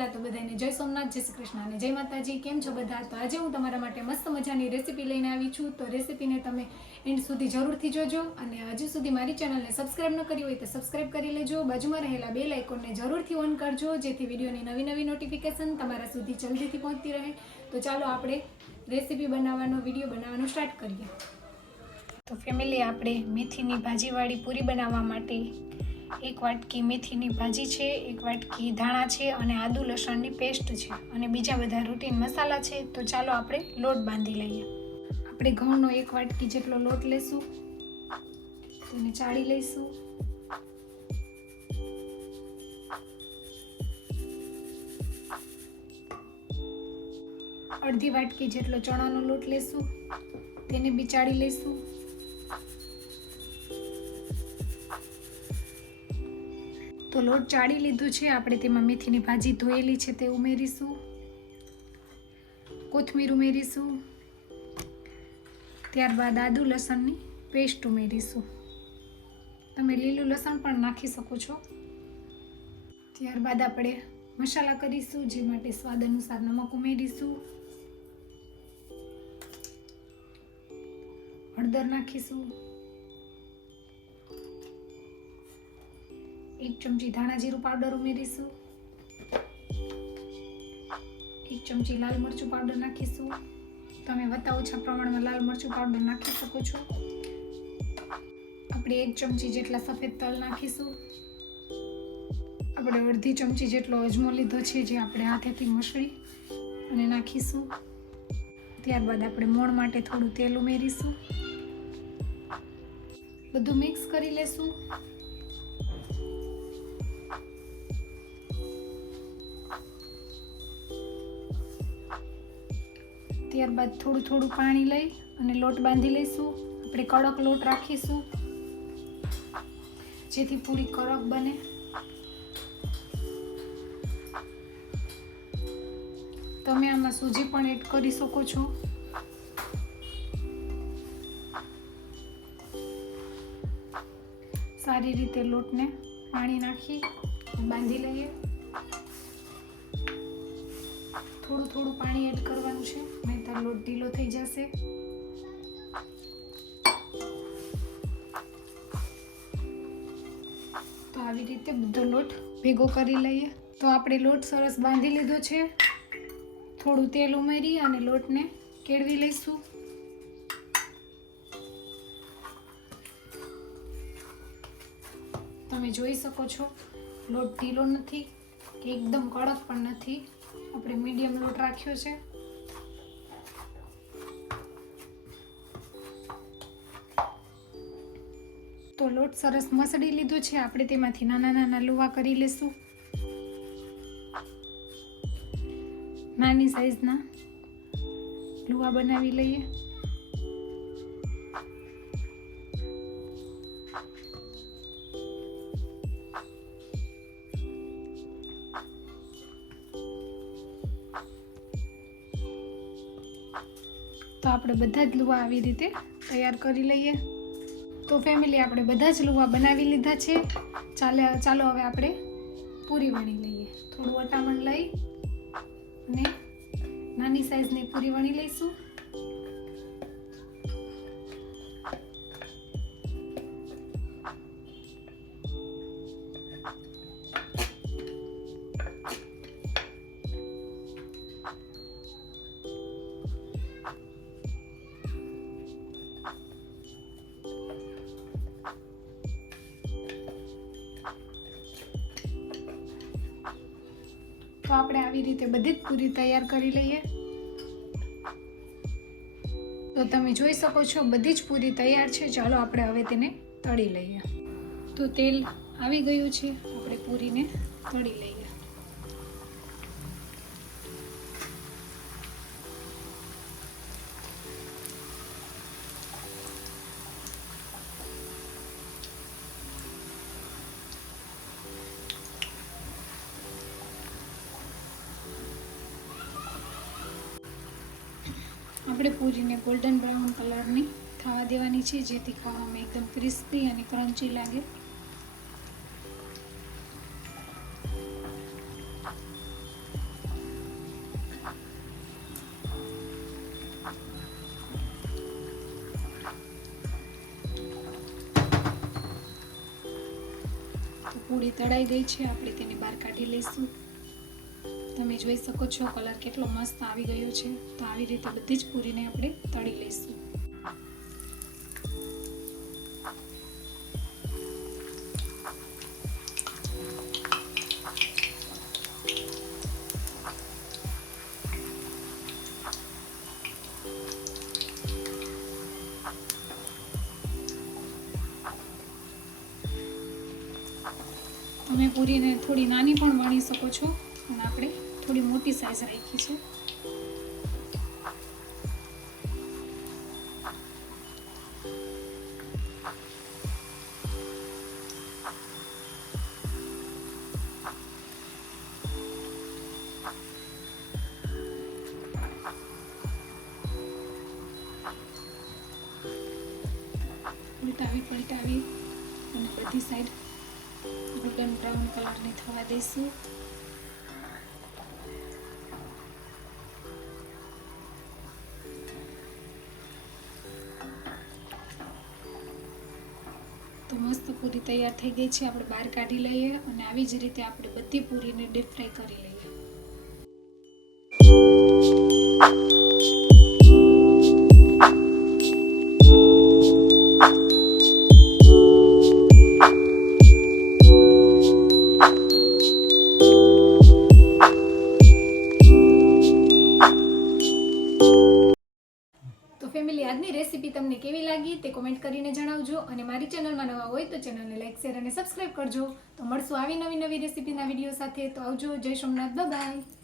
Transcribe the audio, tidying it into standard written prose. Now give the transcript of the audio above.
પહેલાં તો બધાને જય સોમનાથ, જય શ્રી કૃષ્ણ અને જય માતાજી. કેમ છો બધા? તો આજે હું તમારા માટે મસ્ત મજાની રેસીપી લઈને આવી છું. તો રેસીપીને તમે એન્ડ સુધી જરૂરથી જોજો અને હજુ સુધી મારી ચેનલને સબસ્ક્રાઈબ ન કરી હોય તો સબસ્ક્રાઈબ કરી લેજો. બાજુમાં રહેલા બેલ આઇકોનને જરૂરથી ઓન કરજો, જેથી વિડીયોની નવી નવી નોટિફિકેશન તમારા સુધી જલ્દીથી પહોંચતી રહે. તો ચાલો આપણે રેસીપી વિડીયો બનાવવાનું સ્ટાર્ટ કરીએ. તો ફેમિલી, આપણે મેથીની ભાજીવાળી પૂરી બનાવવા માટે 1 વાટકી મેથીની ભાજી છે, 1 વાટકી ધાણા છે અને આદુ લસણની પેસ્ટ છે અને બીજા બધા રૂટીન મસાલા છે. તો ચાલો આપણે લોટ બાંધી લઈએ. આપણે ઘઉંનો 1 વાટકી જેટલો લોટ લેશું, તેને ચાળી લઈશું. અડધી વાટકી જેટલો ચણાનો લોટ લેશું, તેને બી ચાળી લઈશું. તો લોટ ચાળી લીધું છે. આપણે તેમાં મેથીની ભાજી ધોયેલી છે તે ઉમેરીશું, કોથમીર ઉમેરીશું, ત્યારબાદ આદુ લસણની પેસ્ટ ઉમેરીશું. તમે લીલું લસણ પણ નાખી શકો છો. ત્યારબાદ આપણે મસાલા કરીશું, જે માટે સ્વાદ અનુસાર નમક ઉમેરીશું, હળદર નાખીશું, 1 ચમચી ધાણા જીરું પાવડર ઉમેરીશું, 1 ચમચી લાલ મરચું પાવડર નાખીશું. તમે વત્તા ઓછા પ્રમાણમાં લાલ મરચું પાવડર નાખી શકો છો. આપણે 1 ચમચી જેટલા સફેદ તલ નાખીશું. આપણે અડધી ચમચી જેટલો અજમો લીધો છે, જે આપણે હાથેથી મસળી અને નાખીશું. ત્યારબાદ આપણે મોણ માટે થોડું તેલ ઉમેરીશું. બધું મિક્સ કરી લેશું. ત્યારબાદ થોડું થોડું પાણી લઈ અને લોટ બાંધી લઈશું. આપણે કડક લોટ રાખીશું, જેથી પૂરી કડક બને. તમે આમાં સૂજી પણ એડ કરી શકો છો. સારી રીતે લોટને પાણી નાખી બાંધી લઈએ. થોડું થોડું પાણી એડ કરવાનું છે, નહીંતર લોટ ઢીલો થઈ જશે. તો આવી રીતે બધો લોટ ભેગો કરી લઈએ. તો આપણે લોટ સરસ બાંધી લીધો છે. થોડું તેલ ઉમેરી અને લોટને કેળવી લઈશું. તમે જોઈ શકો છો, લોટ ઢીલો નથી કે એકદમ કડક પણ નથી. આપણે મીડિયમ લોટ રાખ્યો છે. તો લોટ સરસ મસળી લીધો છે. આપણે તેમાંથી નાના નાના લુવા કરી લેશું. નાની સાઈઝના લુવા બનાવી લઈએ. તો આપણે બધા જ લુવા આવી રીતે તૈયાર કરી લઈએ. તો ફેમિલી, આપણે બધા જ લુવા બનાવી લીધા છે. ચાલો હવે આપણે પૂરી વણી લઈએ. થોડું વટામણ લઈ અને નાની સાઈઝની પૂરી વણી લઈશું. તો આપણે આવી રીતે બધી જ પૂરી તૈયાર કરી લઈએ. તો તમે જોઈ શકો છો, બધી જ પૂરી તૈયાર છે. ચાલો આપણે હવે તેને તળી લઈએ. તો તેલ આવી ગયું છે. આપણે પૂરીને તળી લઈએ. આપણે પૂરીને ગોલ્ડન બ્રાઉન કલરની થવા દેવાની છે, જેથી ખાવામાં એકદમ ક્રિસ્પી અને ક્રન્ચી લાગે. પૂરી તળાઈ ગઈ છે, આપણે તેને બહાર કાઢી લઈશું. તમે જોઈ શકો છો કલર કેટલો મસ્ત આવી ગયો છે. તો આવી રીતે બધી જ પૂરીને આપણે તળી લઈશું. તમે પૂરીને થોડી નાની પણ વણી શકો છો, અને આપણે થોડી મોટી સાઈઝ રાખી છે. પલટાવી અને બધી સાઈડ ગોલ્ડન બ્રાઉન કલરની થવા દઈશું. તો મસ્ત પૂરી તૈયાર થઈ ગઈ છે. આપણે બહાર કાઢી લઈએ અને આવી જ રીતે આપણે બધી પૂરીને ડીપ ફ્રાય કરી લઈએ. ફેમિલી, આજની રેસીપી તમને કેવી લાગી તે કોમેન્ટ કરીને જણાવજો, અને મારી ચેનલમાં નવા હોય તો ચેનલને લાઈક, શેર અને સબસ્ક્રાઈબ કરજો. તો મળશું આવી નવી રેસીપીના વિડીયો સાથે. તો આવજો. જય સોમનાથ. બાય.